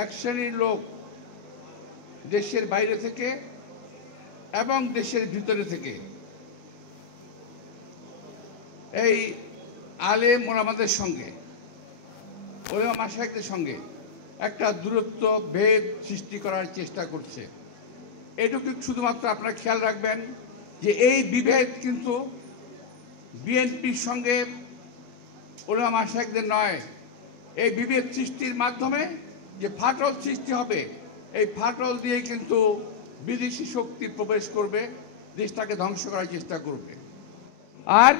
এক শ্রেণীর লোক দেশের বাইরে থেকে এবং দেশের ভিতরে থেকে এই আলেম ওলামাদের সঙ্গে, ওলামা মাশায়েখদের সঙ্গে একটা দূরত্ব ভেদ সৃষ্টি করার চেষ্টা করছে। এটুকু শুধুমাত্র আপনারা খেয়াল রাখবেন যে এই বিভেদ কিন্তু বিএনপির সঙ্গে ওলামা মাশায়েখদের নয়। এই বিভেদ সৃষ্টির মাধ্যমে যে ফাটল সৃষ্টি হবে, এই ফাটল দিয়ে কিন্তু বিদেশি শক্তি প্রবেশ করবে, দেশটাকে ধ্বংস করার চেষ্টা করবে। আর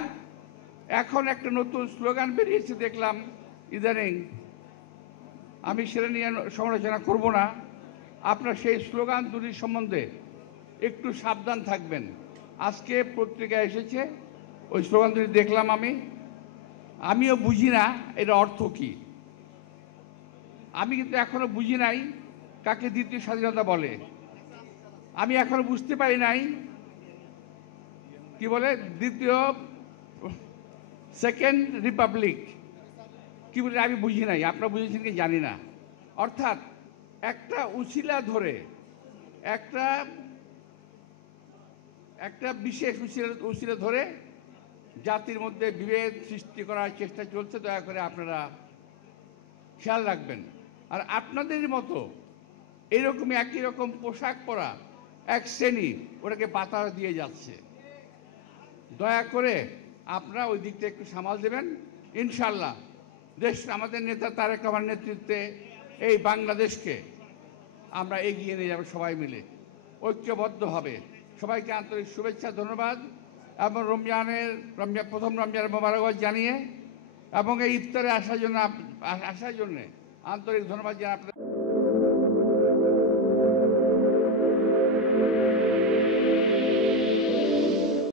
এখন একটা নতুন স্লোগান বেরিয়েছে দেখলাম ইদানিং, আমি সেটা নিয়ে সমালোচনা করব না। আপনার সেই স্লোগান দুটির সম্বন্ধে একটু সাবধান থাকবেন। আজকে পত্রিকায় এসেছে, ওই স্লোগান দুটি দেখলাম, আমিও বুঝি না এটা অর্থ কী। আমি কিন্তু এখনো বুঝি নাই কাকে দ্বিতীয় স্বাধীনতা বলে। আমি এখনো বুঝতে পারি নাই কি বলে দ্বিতীয় সেকেন্ড রিপাবলিক কি বলে, আমি বুঝি নাই। আপনারা বুঝেছেন কি জানি না। অর্থাৎ একটা উছিলা ধরে একটা বিশেষ উছিলা ধরে জাতির মধ্যে বিভেদ সৃষ্টি করার চেষ্টা চলছে। দয়া করে আপনারা খেয়াল রাখবেন। আর আপনাদের মতো এরকমই একই রকম পোশাক পরা এক শ্রেণী ওটাকে বাতাস দিয়ে যাচ্ছে। দয়া করে আপনারা ওই দিকটা একটু সামাল দেবেন। ইনশাল্লাহ দেশ, আমাদের নেতা তারেক রহমানের নেতৃত্বে এই বাংলাদেশকে আমরা এগিয়ে নিয়ে যাব সবাই মিলে ঐক্যবদ্ধভাবে। সবাইকে আন্তরিক শুভেচ্ছা, ধন্যবাদ এবং প্রথম রমজানের মোবারকবাদ জানিয়ে এবং এই ইফতারে আসার জন্য আন্তরিক ধন্যবাদ জানাই আপনাদের।